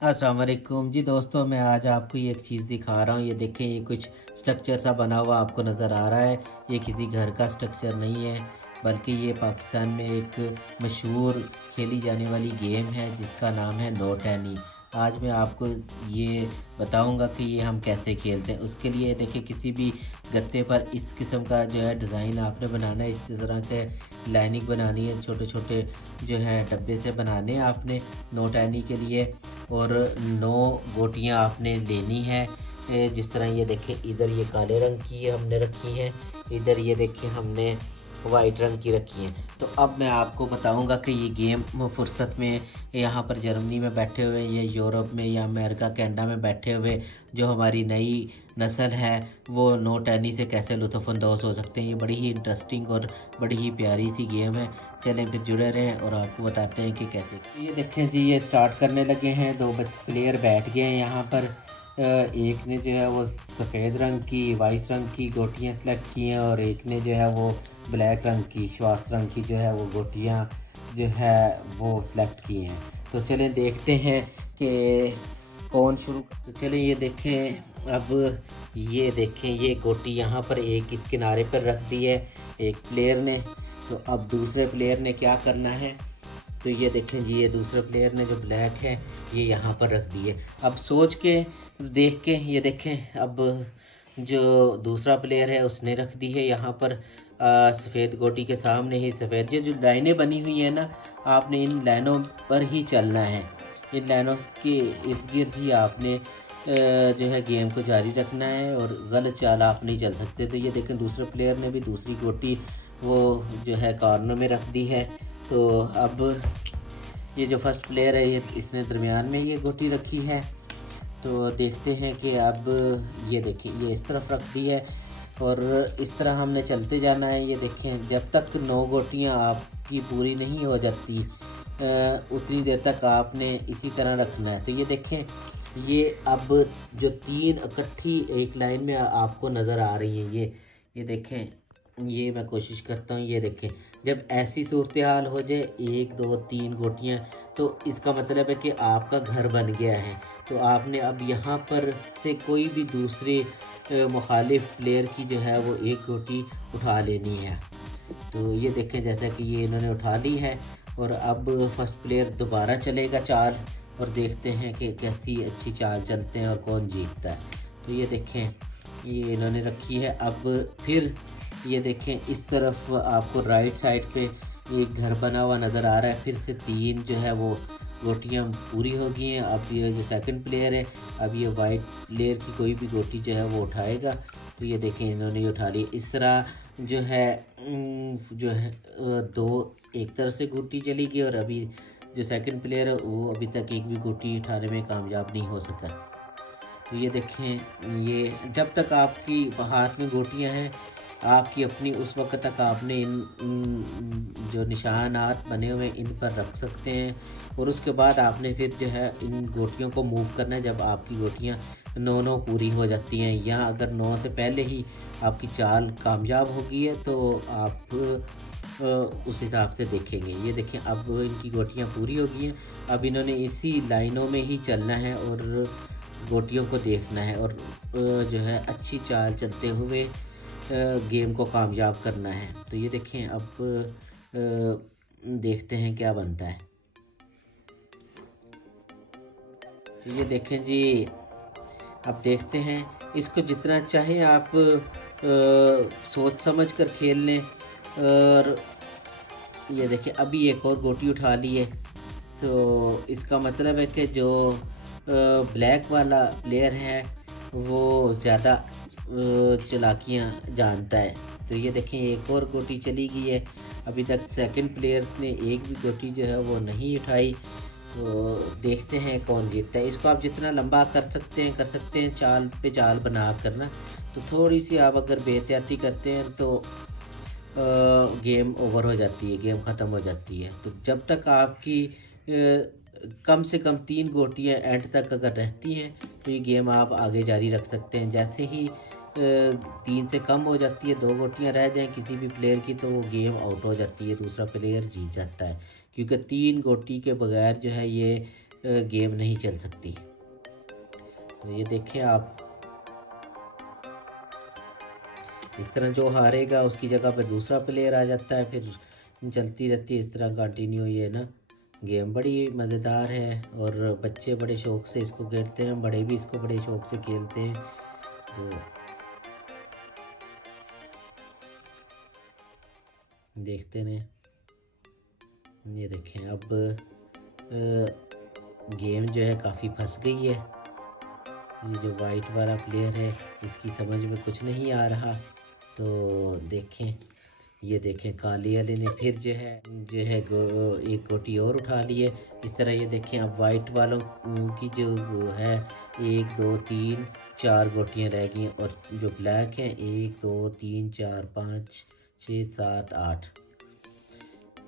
अस्सलाम वालेकुम जी दोस्तों, मैं आज आपको ये एक चीज़ दिखा रहा हूँ। ये देखें, ये कुछ स्ट्रक्चर सा बना हुआ आपको नज़र आ रहा है। ये किसी घर का स्ट्रक्चर नहीं है, बल्कि ये पाकिस्तान में एक मशहूर खेली जाने वाली गेम है जिसका नाम है नोट एनी। आज मैं आपको ये बताऊंगा कि ये हम कैसे खेलते हैं। उसके लिए देखिए, किसी भी गत्ते पर इस किस्म का जो है डिज़ाइन आपने बनाना है। इस तरह से लाइनिंग बनानी है, छोटे छोटे जो है डब्बे से बनाने हैं आपने नोट एनी के लिए। और 9 गोटियां आपने लेनी है। जिस तरह ये देखें, इधर ये काले रंग की हमने रखी है, इधर ये देखें हमने वाइट रंग की रखी है। तो अब मैं आपको बताऊंगा कि ये गेम फुर्सत में यहाँ पर जर्मनी में बैठे हुए या यूरोप में या अमेरिका कनाडा में बैठे हुए जो हमारी नई नस्ल है वो नो टेनी से कैसे लुत्फ़अंदोज़ हो सकते हैं। ये बड़ी ही इंटरेस्टिंग और बड़ी ही प्यारी सी गेम है। चलें फिर जुड़े रहें और आपको बताते हैं कि कैसे। तो ये देखें जी, ये स्टार्ट करने लगे हैं। 2 प्लेयर बैठ गए हैं यहाँ पर। एक ने जो है वो सफ़ेद रंग की वाइट रंग की गोटियाँ सेलेक्ट की हैं और एक ने जो है वो ब्लैक रंग की श्वास रंग की जो है वो गोटियाँ जो है वो सिलेक्ट की हैं। तो चलें देखते हैं कि कौन शुरू। तो चलें ये देखें, अब ये देखें, ये गोटी यहाँ पर एक इस किनारे पर रख दी है एक प्लेयर ने। तो अब दूसरे प्लेयर ने क्या करना है, तो ये देखें जी, ये दूसरे प्लेयर ने जो ब्लैक है ये यहाँ पर रख दी है। अब सोच के देख के ये देखें, अब जो दूसरा प्लेयर है उसने रख दी है यहाँ पर सफ़ेद गोटी के सामने ही सफ़ेद। ये जो लाइनें बनी हुई है ना, आपने इन लाइनों पर ही चलना है। इन लाइनों के इर्द गिर्द ही आपने जो है गेम को जारी रखना है और गलत चाल आप नहीं चल सकते। तो ये देखें, दूसरे प्लेयर ने भी दूसरी गोटी वो जो है कॉर्नर में रख दी है। तो अब ये जो फर्स्ट प्लेयर है ये इसने दरमियान में ये गोटी रखी है। तो देखते हैं कि अब ये देखिए, ये इस तरफ रख दी है और इस तरह हमने चलते जाना है। ये देखें, जब तक 9 गोटियां आपकी पूरी नहीं हो जाती उतनी देर तक आपने इसी तरह रखना है। तो ये देखें, ये अब जो 3 इकट्ठी एक लाइन में आपको नज़र आ रही हैं, ये देखें, ये मैं कोशिश करता हूँ। ये देखें, जब ऐसी सूरत हाल हो जाए 1 2 3 गोटियाँ, तो इसका मतलब है कि आपका घर बन गया है। तो आपने अब यहाँ पर से कोई भी दूसरे मुखालिफ प्लेयर की जो है वो एक गोटी उठा लेनी है। तो ये देखें, जैसा कि ये इन्होंने उठा ली है और अब फर्स्ट प्लेयर दोबारा चलेगा चाल और देखते हैं कि कैसी अच्छी चाल चलते हैं और कौन जीतता है। तो ये देखें, ये इन्होंने रखी है। अब फिर ये देखें, इस तरफ आपको राइट साइड पे एक घर बना हुआ नज़र आ रहा है। फिर से 3 जो है वो गोटियां पूरी हो गई हैं। अब ये जो सेकंड प्लेयर है, अब ये वाइट प्लेयर की कोई भी गोटी जो है वो उठाएगा। तो ये देखें, इन्होंने ये उठा ली। इस तरह जो है 2 एक तरफ से गोटी चली गई और अभी जो सेकंड प्लेयर है वो अभी तक एक भी गोटी उठाने में कामयाब नहीं हो सका। तो ये देखें, ये जब तक आपकी हाथ में गोटियां हैं, आपकी अपनी उस वक्त तक आपने इन जो निशानात बने हुए इन पर रख सकते हैं और उसके बाद आपने फिर जो है इन गोटियों को मूव करना है जब आपकी गोटियां 9 पूरी हो जाती हैं। या अगर 9 से पहले ही आपकी चाल कामयाब हो गई है तो आप उस हिसाब से देखेंगे। ये देखें, अब इनकी गोटियां पूरी हो गई हैं। अब इन्होंने इसी लाइनों में ही चलना है और गोटियों को देखना है और जो है अच्छी चाल चलते हुए गेम को कामयाब करना है। तो ये देखें, अब देखते हैं क्या बनता है। तो ये देखें जी, अब देखते हैं। इसको जितना चाहे आप सोच समझ कर खेल लें। और ये देखें, अभी एक और गोटी उठा ली है। तो इसका मतलब है कि जो ब्लैक वाला प्लेयर है वो ज़्यादा चालाकियाँ जानता है। तो ये देखें, एक और गोटी चली गई है। अभी तक सेकंड प्लेयर ने एक भी गोटी जो है वो नहीं उठाई। तो देखते हैं कौन जीतता है। इसको आप जितना लंबा कर सकते हैं चाल पे चाल बना करना। तो थोड़ी सी आप अगर बेहतियाती करते हैं तो गेम ओवर हो जाती है, गेम ख़त्म हो जाती है। तो जब तक आपकी कम से कम 3 गोटियाँ एंड तक अगर रहती हैं तो ये गेम आप आगे जारी रख सकते हैं। जैसे ही 3 से कम हो जाती है, 2 गोटियाँ रह जाएं किसी भी प्लेयर की, तो वो गेम आउट हो जाती है, दूसरा प्लेयर जीत जाता है। क्योंकि 3 गोटी के बगैर जो है ये गेम नहीं चल सकती। तो ये देखें आप, इस तरह जो हारेगा उसकी जगह पर दूसरा प्लेयर आ जाता है, फिर चलती रहती है इस तरह कंटिन्यू। ये ना गेम बड़ी मज़ेदार है और बच्चे बड़े शौक़ से इसको खेलते हैं, बड़े भी इसको बड़े शौक़ से खेलते हैं। तो देखते हैं, ये देखें अब गेम जो है काफ़ी फंस गई है। ये जो वाइट वाला प्लेयर है इसकी समझ में कुछ नहीं आ रहा। तो देखें, ये देखें काली वाले ने फिर जो है एक गोटी और उठा ली है। इस तरह ये देखें अब वाइट वालों की जो है 1 2 3 4 गोटियां रह गई और जो ब्लैक हैं 1 2 3 4 5 6 7 8।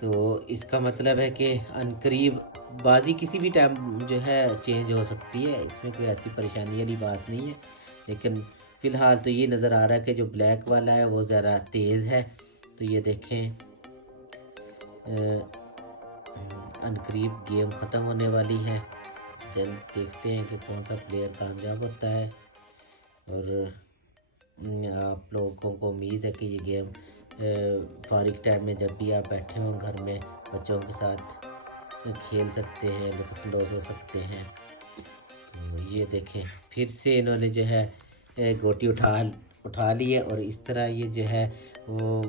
तो इसका मतलब है कि अनकरीब बाजी किसी भी टाइम जो है चेंज हो सकती है, इसमें कोई ऐसी परेशानी वाली बात नहीं है। लेकिन फ़िलहाल तो ये नज़र आ रहा है कि जो ब्लैक वाला है वो ज़रा तेज़ है। तो ये देखें अनकरीब गेम ख़त्म होने वाली है। जल्द देखते हैं कि कौन सा प्लेयर कामयाब होता है। और आप लोगों को उम्मीद है कि ये गेम फारिग टाइम में जब भी आप बैठे हों घर में बच्चों के साथ खेल सकते हैं, लुत्फ़अंदोज़ हो सकते हैं। तो ये देखें फिर से इन्होंने जो है गोटी उठा ली है और इस तरह ये जो है वो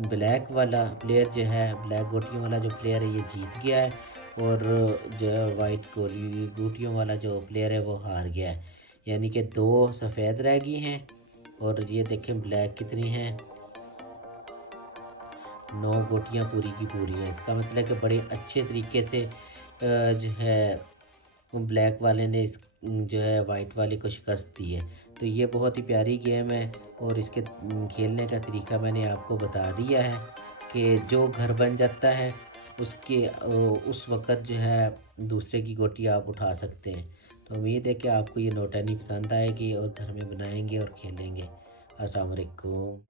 ब्लैक वाला प्लेयर जो है, ब्लैक गोटियों वाला जो प्लेयर है ये जीत गया है और जो है वाइट गोटियों वाला जो प्लेयर है वो हार गया है। यानी कि 2 सफ़ेद रह गई हैं और ये देखें ब्लैक कितनी हैं, 9 गोटियां पूरी की पूरी हैं। इसका मतलब है कि बड़े अच्छे तरीके से जो है ब्लैक वाले ने जो है वाइट वाले को शिकस्त दी है। तो ये बहुत ही प्यारी गेम है और इसके खेलने का तरीका मैंने आपको बता दिया है कि जो घर बन जाता है उसके उस वक़्त जो है दूसरे की गोटी आप उठा सकते हैं। तो उम्मीद है कि आपको ये नोटानी पसंद आएगी और घर में बनाएंगे और खेलेंगे। अस्सलाम वालेकुम।